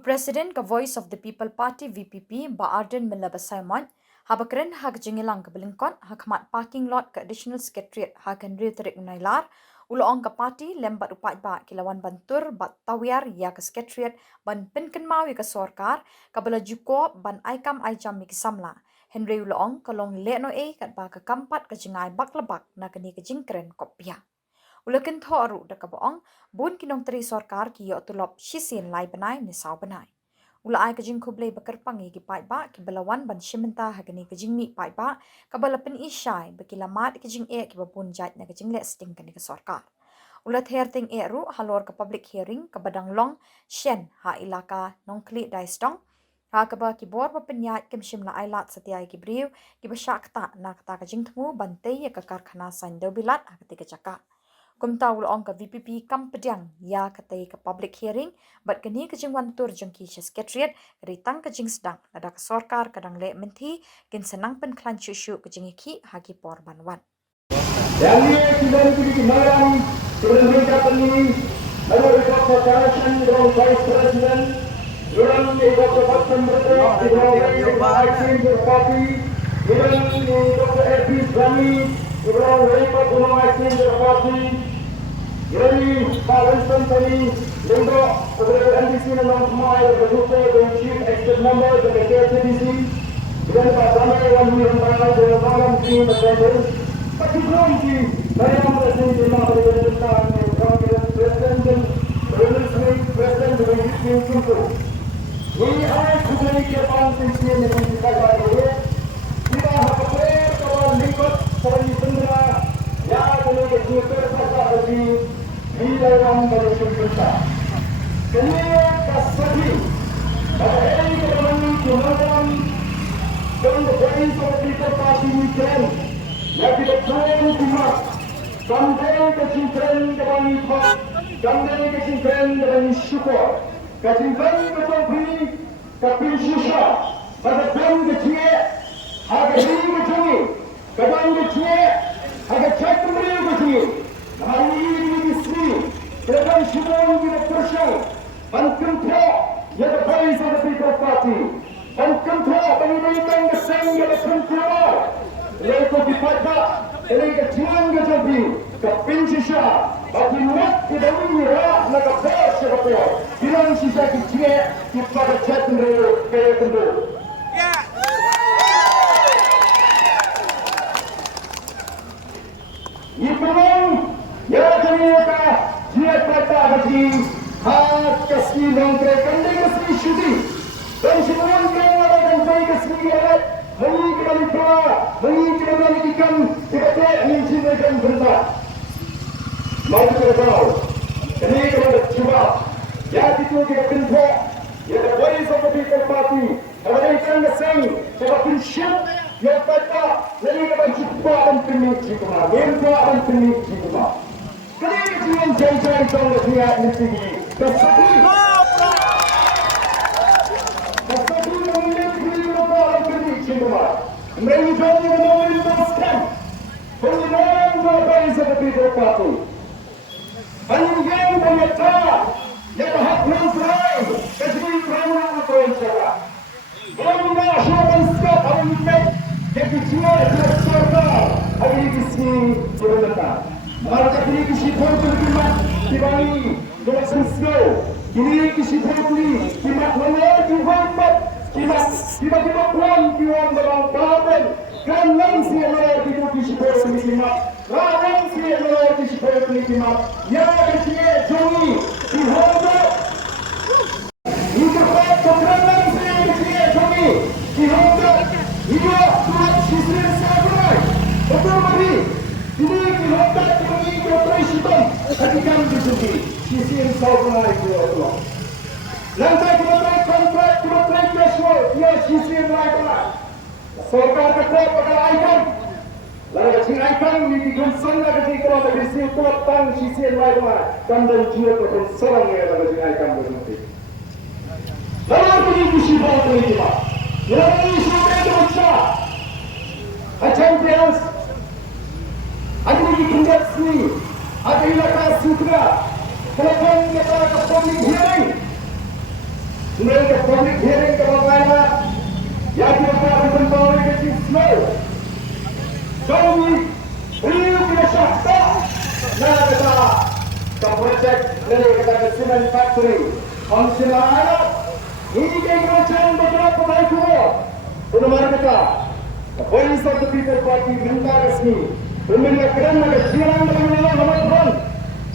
President ka Voice of the People Party VPP ba Ardent melaba Simon habakren hak jingilang ka belingkon hakmat parking lot ka additional secretariat hakan riterik unailar uloong ka party lembat upat ba kilawan bantur bat tawyar ya ka secretariat ban pinken mawi ka sorkar kabala juko ban aikam aijam mi Samla Henry uloong kalong leno kat ba ka kampat ka jingai baklabak na kani ka jingkren kopya Ulakin thoru da kaboong bun kinong teri sorkar ki yo tulop shisin lai banai ni saw banai. Ula ai kajing kublai bakar pangi ki pai ba ki balawan ban shimenta hagani kajing mi pai ba kabala pen ishai bakilamat kajing e ki babun jat na kajing le sting kani ka sorkar. Ula ther ting e ru halor ka public hearing ka badang long shen ha ilaka nongkli daistong ha kaba ki bor ba penyat kim shimla ailat setiai ki briu ki basyakta na kata kajing temu bantai ka karkhana sain dobilat ha ketika cakap. Kumta ulong ka VPP kam Pdiang ya katai ka public hearing bat kani ka jingwan tur jengki secretariat ritang ka Jingsdang ada ka sorkar kadang le menti kin senang pen klan shushu ka jingiki hagi por banwan Yani sudah di malam sebelum kapani ada rekod corruption dengan vice president orang rekod corruption betul dengan parti dengan Dr. F.B. Rami orang rekod dengan parti Jadi kawasan tadi lembok beberapa NDC dalam semua yang berjumpa dengan chief expert member dengan KCDC dengan Pak Samla yang menyampaikan dengan malam ini berkaitan tapi belum di dalam resmi lima perintah yang presiden dan presiden dengan Yusuf Tunku. Ini adalah budaya kepan sisi yang kita lakukan. Kita harus kawan lingkup saling sendiri ya dengan kejutan pasal lagi di dalam badan kita. Kini kasih pada ini kemudian kemudian kemudian seperti terpati mungkin yang kita tahu cuma sampai kecintaan dengan itu, sampai kecintaan dengan syukur, kecintaan kecuali kepinsya, pada pun kecil, agak ini kecil, kadang kecil, agak cakap beliau kecil. Hari ini disini, dalam Shillong kita bersama, bankenpo yang terbaik dari People Party, bankenpo penyidikan keseng yang terkenal, yaitu dipakai dari kejuan kejabi, kepinsya, bagi mak kita ini rak nak apa siapa, bilang sisa kecil kita cakap beliau kaya tentu. Ipun ya ternyata dia kata bagi hak khasinews kandai khasi syuting dan semua yang ada dan baik khasi alat mengikat ikan tidak mencintai benda mau kita tahu ini kita cuba ya itu kita kenpo ya Voice of the People Party ada ikan keseng sebab syuk yang kata jadi kita cuba dan penuhi cuma dan penuhi cuma kemudian jangan tahu dia nanti tetapi mengenai penuhi cuma mereka memutuskan penggunaan Voice of the People Party Ngim menyata yang hak mengurai kecuali kerana Khuborjylla Bagaimana syarikat sikap hari ini kecuali serta hari ini sebenarnya Mereka kini kisi portuli kimat dibani dengan sensio kini kisi portuli kimat menolak dihambat kimat tiba-tiba puan kiwan dalam badan kan langsung menolak kisi portuli kimat langsung menolak kisi portuli kimat yang kecil jongi dihambat interpat keterangan saya kecil jongi dihambat ia surat sisir sahabat betul bagi ini dihambat Adikan disungi, sisi yang sahaja itu Allah. Lantai kemudian kontrak casual, ia sisi yang lain. Sorkar ketua pada ikan. Lalu kecil ikan ini dikonsen lagi di kerana sisi kuat Tang sisi yang lain. Kandang jiwa kekonsen yang ada kecil ikan berhenti. Lalu begini sisi bawah ini pak. Lalu ini sudah terpecah. Champions. Ada lagi pendat sini. Ada ilaka sutra, telepon kita ke public hearing. mereka public hearing ke bawah yang kita akan bawa ke Smell. Jadi, beliau kita syakta nak kata ke projek dari kata cement factory. Samla ini macam beberapa baik Khubor. Penumar kata, the voice of the people party minta resmi. Pemerintah kerana Shillong dan Meghalaya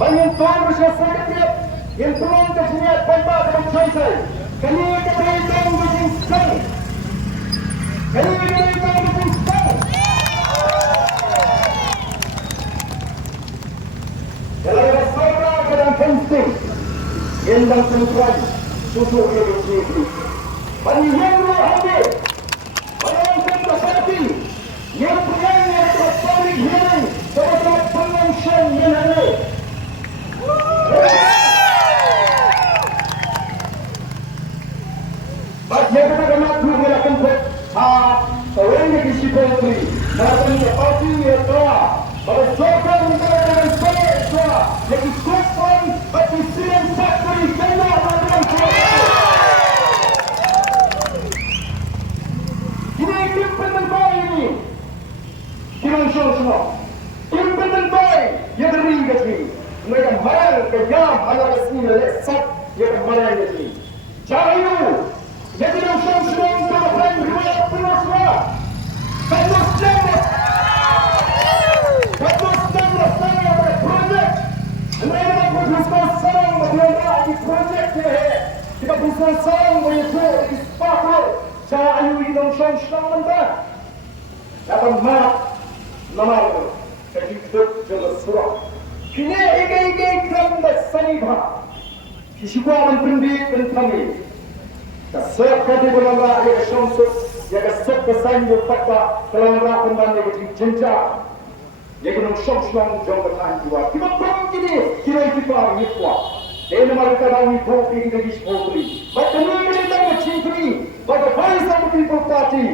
banyak tuan bersama sekretariat yang turun ke sini tanpa dalam contoh. Kami keberatan Jingsdang. Kami keberatan Jingsdang. Dalam Samla dan Kane yang dalam tuan susu dia berjudi. Bagi yang berhadir, bayangkan bersatu yang Pdiang yang public hearing sebagai pengurusan NEHU. Bahagia kepada makhluk melakukan seorang yang disipulkan melakukan parti yang telah bersokong dengan sebagai suara yang disokong bagi silam factory Kane dalam ini independent boy ini dilangsung semua independent boy yang beri gaji mereka marah ke jam ala resmi lesat yang marah gaji cahayu yang dilangsung semua untuk melakukan riwayat penuh semua bagus jambut saya pada projek mereka berusaha sarang berlomba di projek kita berusaha sarang menyusul di sepakul cahayu dilangsung semua mentah dapat maaf nama kehidup jelas surah kini ege keram bersaniba kisikuan pendek dan kami kasep kadi berlomba yang syamsus yang kasep kesanju fakta kelomba kembali ke jenjang yang kena syamslang jauh bertahan jiwa kita perang kini kira kita ini kuat dan mereka kami kopi kita disipulkan baik kami kita cintri baik voice of the people party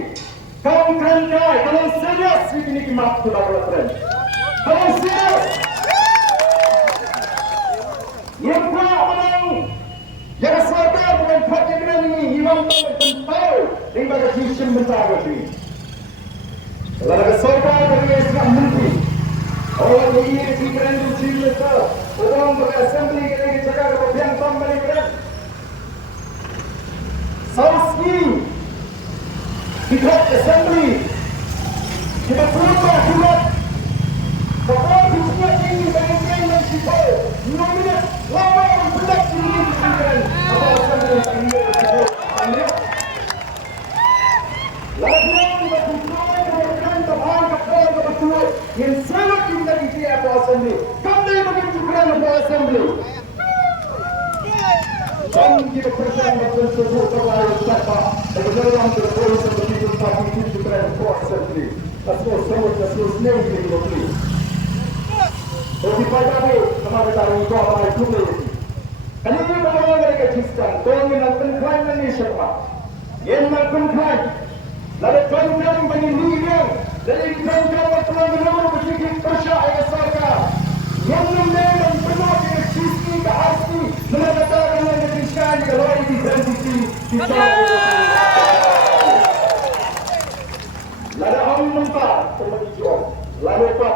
kaum keren kai kalau serius ini kimat tu dah keren kalau serius yang kuat menang yang sadar dengan parti keren ini imam tahu dengan bagai sistem bentar ini kalau ada sadar dari Islam menteri orang ini keren itu cinta orang berassembly kita cakap kalau yang tambah keren Sauski kita assembly kita berubah buat bahawa kita ini bagian yang kita nominat lama yang berat ini disediakan apa assembly yang ini lalu kita berubah dengan tahan kapal kebetulan yang sangat kita isi apa assembly kami begitu keren apa assembly dan kita bersama bersesuatu terlalu siapa dan dalam terpolis seperti itu tapi itu keren apa assembly Kasih senang di negeri. Jadi pada itu sama kita itu apa itu ni? Kali ini bagaimana mereka Jingsdang? Tolong melakukan klaim ini siapa? Yang melakukan klaim. Lalu klaim bagi Ngim. Dari klaim bertuan menurut bersikap persyaratan sarkar. Yang mengenai penuh dengan sisi ke asli menandakan yang diberikan kalau ini berhenti kita. Lalu kami nampak seperti itu. Lalu pak,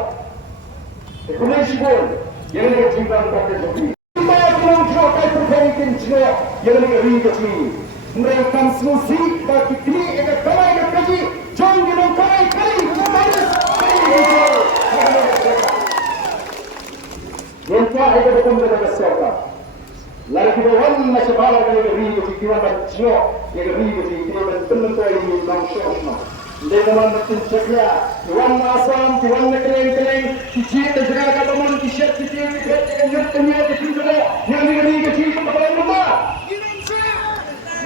ekonomi pun yang nak jimbang pakai joki. Kita yang pakai perkhidmatan jiwa yang nak ringgit ini. Mereka solusi bagi kini akan kawai ke kaji. Jangan kita kawai kali kembali. Yang pak itu betul betul bersiapa. Lalu kita orang masih bawa yang ringgit ini kita jiwa yang ringgit ini kita betul-betul ini langsung. Dengan mencegah, tuan masam, tuan keleng-keleng, kicik dan segala kata man, t-shirt kicik, kicik, kanyat, kicik juga, yang ini kecil itu kepala rumah.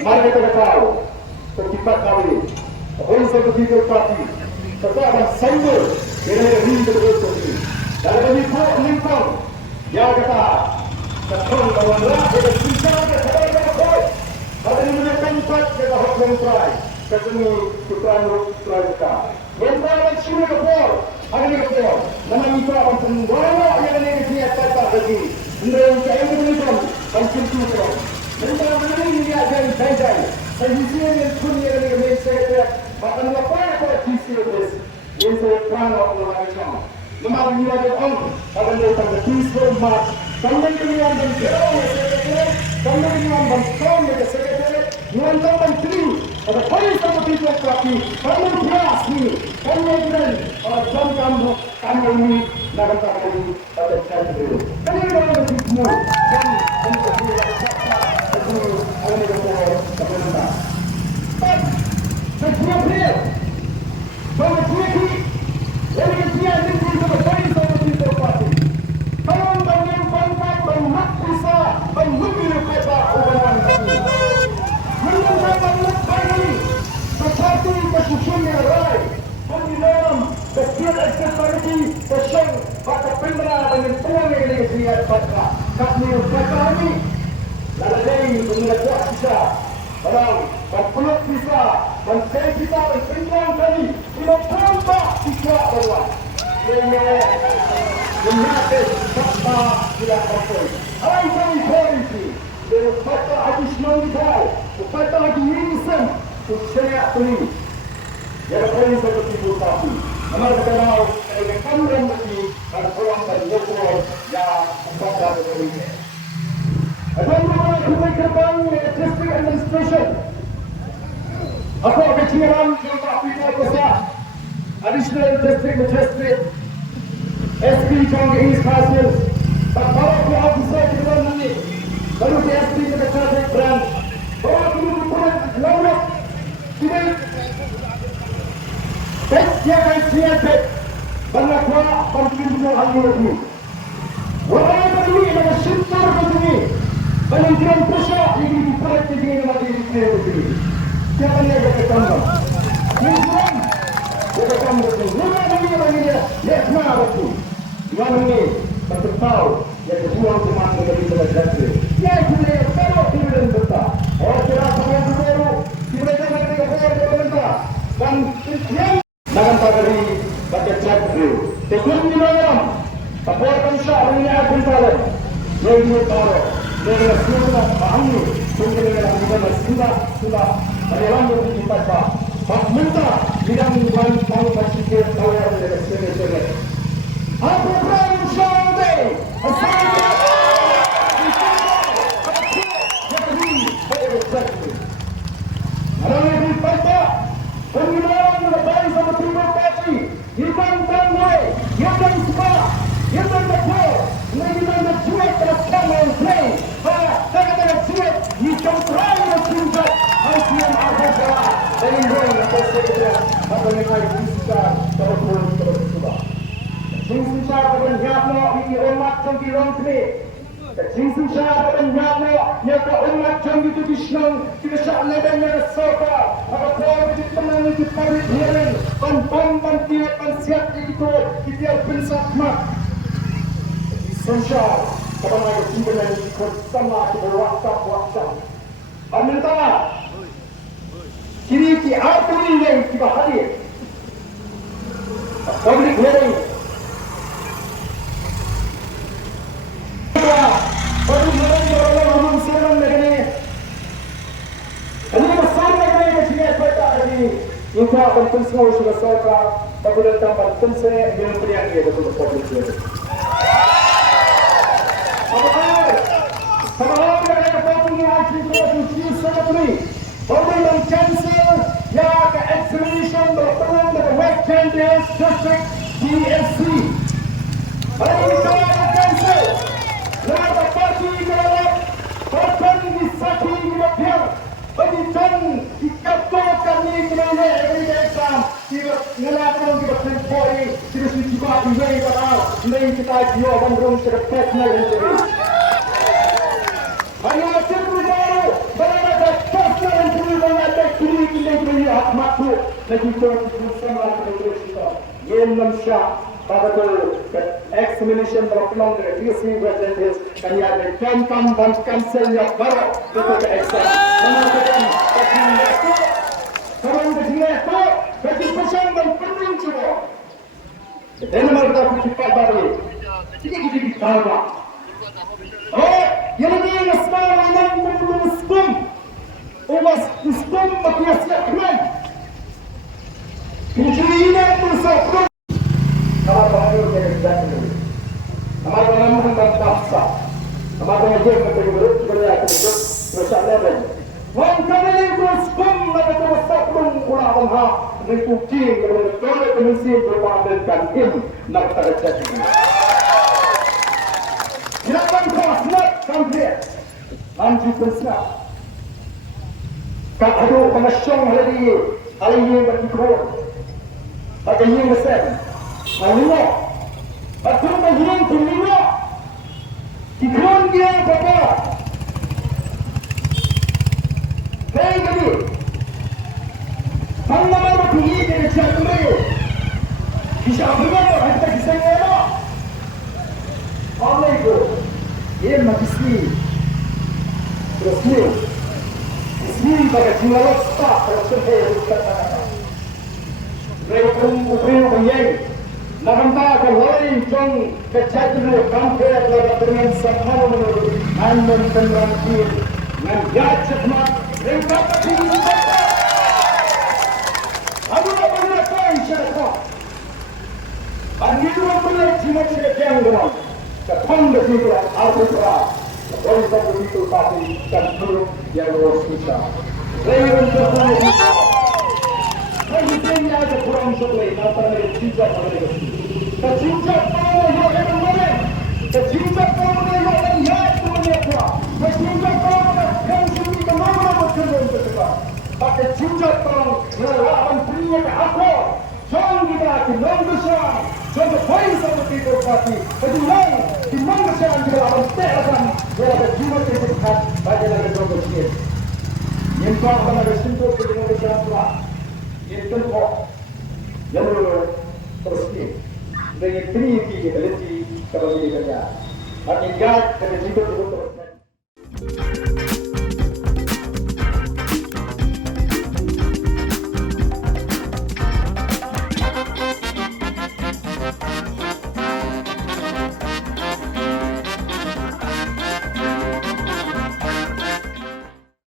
Mari kita tahu, terkipat kami, polis of the people party, serta akan simbol yang ini betul-betul ini. Dan bagi Limpang, dia kata, ketong bahwa lah, dia berbincang, dia kata, pada ini tempat, dia kata hotline try. Ketemu Khuborjylla kita. Yang berada di Khubor, ada di Khubor. Nama itu akan pembawa yang ada di sini apa lagi. Mereka yang berjuang dan cinta. Tentang mana ini akan jai-jai. Saya yang punya dengan saya bahkan apa yang saya discuss yang saya perang waktu macam. Memang ini ada orang akan datang ke peaceful march. Sampai kemudian dan jauh sekretariat, sampai kemudian dan kaum yang sekretariat, menonton dan kiri. Ada polis atau people party, kamu beras ni, kamu beran, jam kamu ini nak kata ini ada cantik. Kami orang berjumpa dan berjumpa. But the prayer, from the committee, let me see as it is the voice of the people party. Kawan banyak bangkat banyak bisa menghubungi kita orang kami. Mengenai banyak kami, seperti kesusunnya rai, mengenai setiap eksekusi kesan pada pembela dengan tuan yang dikasihat pada kami kami. Lalai mengenai kuat kita, barang berpeluk kita, mencari kita dan Pdiang kami, tidak tampak kita bawah. Menyatakan fakta tidak betul. Hai kami polisi, dengan fakta additional kita, fakta additional, saya beri. Jadi polis untuk ibu kami. Amal kenal dengan kami yang mesti dan orang dan lokal yang fakta betul. Akan kebaikan district administration. Aku akan ciram yang Afrika Besar, additional district magistrate, SP Chong East khasinews. Tak bawa ke officer kita ini, baru ke SP kita cari branch. Bawa ke bukan lawak, tidak. Dia akan siap. Banyak orang penting untuk hal ini. Orang ini adalah sintor begini. Penelitian pusat ini diperlukan dengan mati ini. Siapa yang berkembang? Jingsdang berkembang betul. Lima ini dia, mana betul? Mana ini bertahu yang kedua cuma menjadi terjadi. Ya sudah baru tidak bertahu. Orang kira sama baru tidak ada yang bertahu. Dan yang dalam pagari baca cakap. Tekun di dalam. Laporkan syah ini akan tahu. Jadi tahu. Dengan semua bahannya, mungkin dengan sudah ada yang kita tak. Minta bidang bukan tahu masih tahu dengan sebenarnya. Apa perang sampai? Ada yang dipakai. Penggunaan lebih sama timur kaki. Ikan tanggai, ikan sepak, ikan tekor. Mereka nak cuit terus kamu play. Kata-kata cuit, ikan try nak cuit. Hasil apa salah? Dan ini apa saja? Apa mereka bisa terus cuba. Jingsdang pada nyata ini umat jangki rongkri. Jingsdang pada nyata umat jangki itu Shillong. Kita syaklah dengan soka. Apa kau di tengah di parit hiring. Pan tiap siap itu kita bersama. Sosial, kalau ada timbalan bersama berwaktu. Amintana, kini apa ini yang kita hadir? Public hearing. Public hearing orang seorang negara. Ini besar negara yang kita baca ini. Ini akan semua sudah soal. Tapi dalam tempat saya yang Pdiang dia betul public hearing. Sama orang yang berpunya hasil produksi sangatly, orang yang cancel yang ke examination berperan dengan West Chandigarh District DSC. Orang ini yang cancel, lalu parti dalam korban disaki di Pdiang, bagi Tang dikatakan ni kerana ini exam, tidak melakukan kita tempoi, tidak cuba ini kalau ini kita dia bandung terdekat dengan hanya terbaru berada pasal yang terlibat ada kiri kiri hak makhluk lagi terus bersama kita. Ngim pada tu examination berpeluang dari DSC representatives kami ada cancel dan cancel yang baru untuk exam. Kemudian kalau itu bagi pesan dan penting juga. Dan mereka cepat baru. Jadi kita tahu. Oh, yang ini sekarang yang uskum. Umas uskum makiasya kren. Pinjurinan bersokong. Nama pengatur yang sedang ini. Nama pengatur yang berbahasa. Nama pengatur yang berurut berlaku hidup bersama dan. Wangkali uskum mereka bersokong ulah bangha. Mencuci kepada kementerian berwawasan dan Ngim nak terjadi. Silakan khasinews sampai lanjut bersama. Kak adu pengasyong hari ini bagi Khubor. Bagi Ngim besar. Malunya. Betul bagian kelima. Tikron dia bapa. Kane kali. Samla pergi dari Jingsdang. Bisa berapa? Kita bisa berapa? Allah itu, ia masih terus ni bagi jumlah staf terus berkata. Mereka umumnya banyak. Nampak kalau jong kejadian kampanye dengan sama menurut anda tentang menjadi cepat mereka tinggal. Aku tak pernah tahu siapa. Anda pernah cuma Pdiang doang. Ketang begitu Ardent. Orang tak begitu pasti dan belum yang harus bisa. Lepas itu, hari ini ada kurang sekali antara cinta mereka. Cinta orang yang mana? Cinta orang yang ya mereka. Cinta orang yang sudah kemana betul betul. Pakai cinta orang melawan dunia ke aku. Jangan kita Donbosco. Jangan poin sama kita pasti. Pdiang di mana saya melawan terang. Dia cuma terdekat pada negara Donbosco. Yang kau akan ada sentuh dengan Samla. Itu kok. Lalu terus ni. Dengan tinggi kita letih kalau dia kerja. Hati gad kerja itu